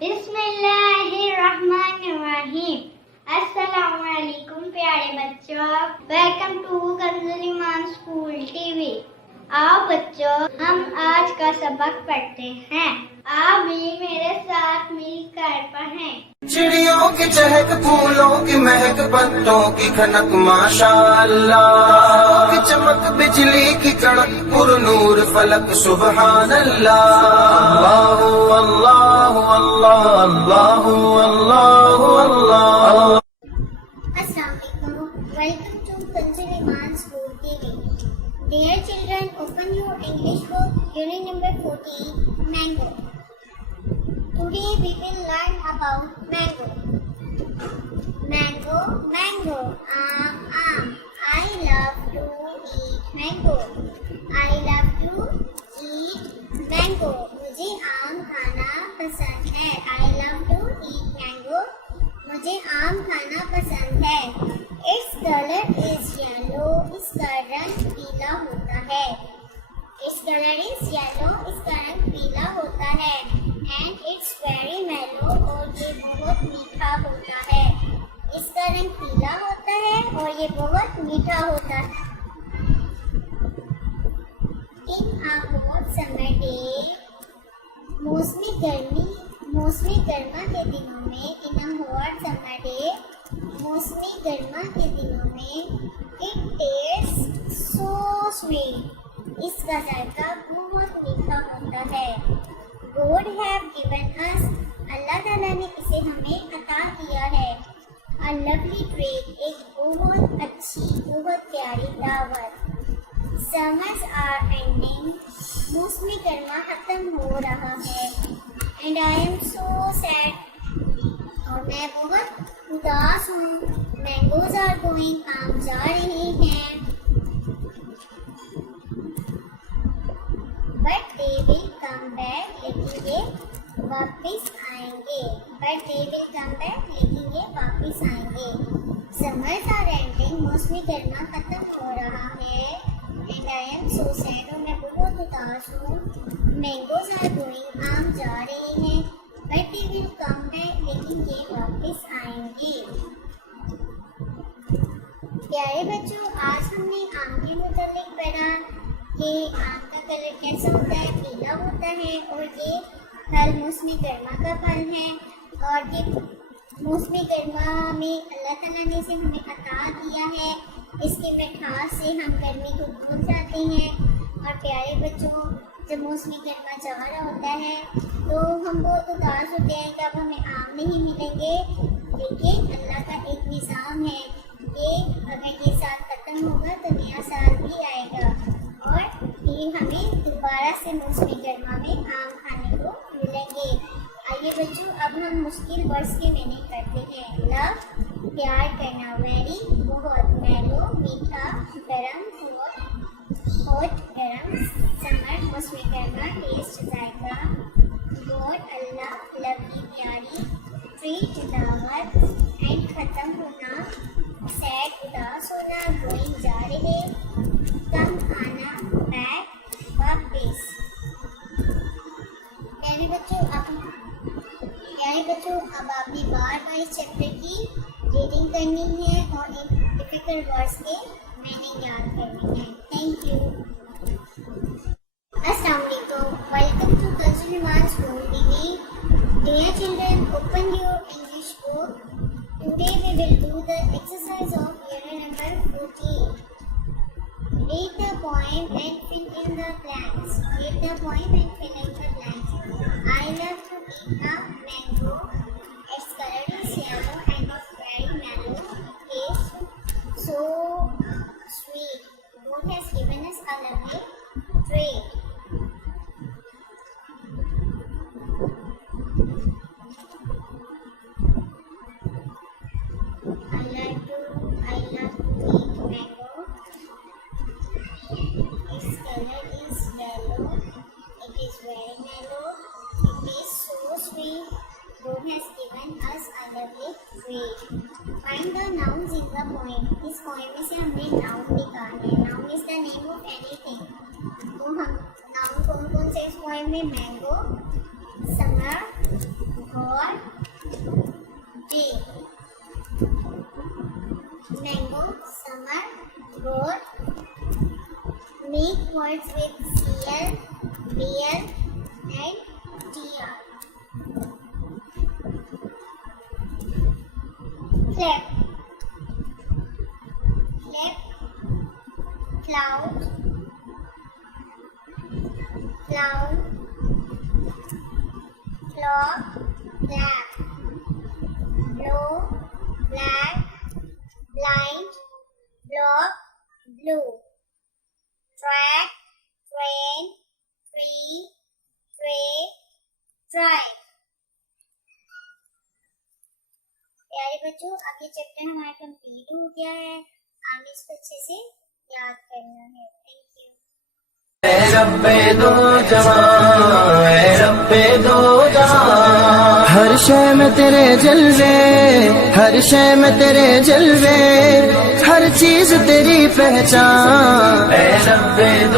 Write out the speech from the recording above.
बिस्मिल्लाहिर्रहमानिर्रहीम। अस्सलामुअलैकुम प्यारे बच्चों, welcome to Kanzul Iman school TV. आओ बच्चों, हम आज का सबक पढ़ते हैं। आप भी मेरे साथ मिलकर पढ़ें। चिड़ियों की चहक, फूलों की महक, पत्तों की खनक, माशाअल्लाह की चमक, बिजली की कड़क, पुरनूर फलक, सुबहान अल्लाह। अल्लाह अल्लाह अल्लाह अल्लाह अल्लाह। Assalamualaikum. Welcome to Kanzul Iman School TV. Dear children, open your English book, unit number 14, Mango. Today we will learn about mango. Mango, mango, I love to eat mango. I love to eat mango. मुझे आम खाना पसंद है. I love to eat mango. मुझे आम खाना पसंद है. Its color is yellow. इसका रंग पीला होता है. Its color is yellow. इसका रंग पीला होता है. And it's very mellow. और ये बहुत मीठा होता है. इसका रंग पीला होता है और ये बहुत मीठा होता है. In a hot summer day, मौसमी गर्मा के दिनों में, इन अ हॉट समर डे, मौसमी गर्मा के दिनों में, इट टेस्ट सो स्वीट, इसका जायका बहुत मीठा होता है. गॉड हैव गिवन अस, अल्लाह ताला ने इसे हमें अता किया है. अ लवली ट्रीट, एक बहुत अच्छी, बहुत प्यारी दावत. समर्स आर एंडिंग, मौसमी गर्मा खत्म हो रहा है. And I am so sad, और मैं बहुत उदास हूँ. Mangoes are going, आम जा रहे हैं. But they will come back, लेकिन ये वापिस आएंगे. But they will come back, लेकिन ये वापिस आएंगे. Summers are ending, मौसमी गर्मा खत्म हो रहा है. And I am so sad, और मैं बहुत उदास हूँ. Mangoes are going, आम जा रहे हैं. But they will come back, लेकिन ये वापस आएंगे. प्यारे बच्चों, आज हमने आम के मुतालिक पढ़ा कि आम का कलर कैसा होता है, पीला होता है. और ये फल मौसमी गर्मा का फल है. और ये मौसमी गर्मा में अल्लाह ताला ने इसे हमें अता दिया है. इसके मिठास से हम गर्मी को भूल जाते हैं. और प्यारे बच्चों, जब मौसमी गर्मा जा रहा होता है तो हम बहुत उदास होते हैं कि अब हमें आम नहीं मिलेंगे. लेकिन अल्लाह का एक निज़ाम है कि अगर ये साल ख़त्म होगा तो नया साल भी आएगा और फिर हमें दोबारा से मौसमी गर्मा में आम खाने को मिलेंगे. आइए बच्चों, अब हम मुश्किल वर्ड्स की मीनिंग करते हैं. लव, प्यार करना. वेरी, बहुत. मेलो, मीठा. गरम, हॉट, गरम. समर, मौसमी गर्मा. टेस्ट, जायका. गॉड, अल्लाह. लवली, प्यारी. ट्रीट, दावत. एंड, खत्म होना. सैड, उदास होना. गोइंग, जा रहे. कम, आना. बैक, वापिस. प्यारे बच्चों, अब आपने बार बार इस चैप्टर की रीडिंग करनी है और एक डिफिकल्ट वर्ड्स के मीनिंग याद करनी है. Thank you. Assalamualaikum. Welcome to Kanzul Iman School TV. Dear children, open your English book. Today we will do the exercise of unit number 14. Read the poem and fill in the blanks. Read the poem and fill in the blanks. I love to eat a mango. Its color is yellow and it's very mellow. Taste so sweet. God has given us a lovely tree. I love to eat mango. Its color is yellow. It is very mellow. It is so sweet. God has given us a lovely tree. Find the nouns in the poem. इस poem में से हमने noun निकाले. Noun is the name of anything. तो हम noun कौन कौन से इस poem में? Mango, summer, और day. Mango, summer, road. Make words with CL, BL and TR. Clap. Clap. Cloud. Cloud. Clock. Clap. Blow. Black. Blind. Block. Blue. Track, train, tree, tray, drive। प्यारे बच्चों, अब ये चैप्टर हमारा complete हो गया है। आगे इसको अच्छे से याद करना है। Thank you. ऐ रब्बे दो जहां, ऐ रब्बे दो जहां, हर शय में तेरे जलवे, हर शय में तेरे जलवे, हर चीज तेरी पहचान। ऐ रब्बे दो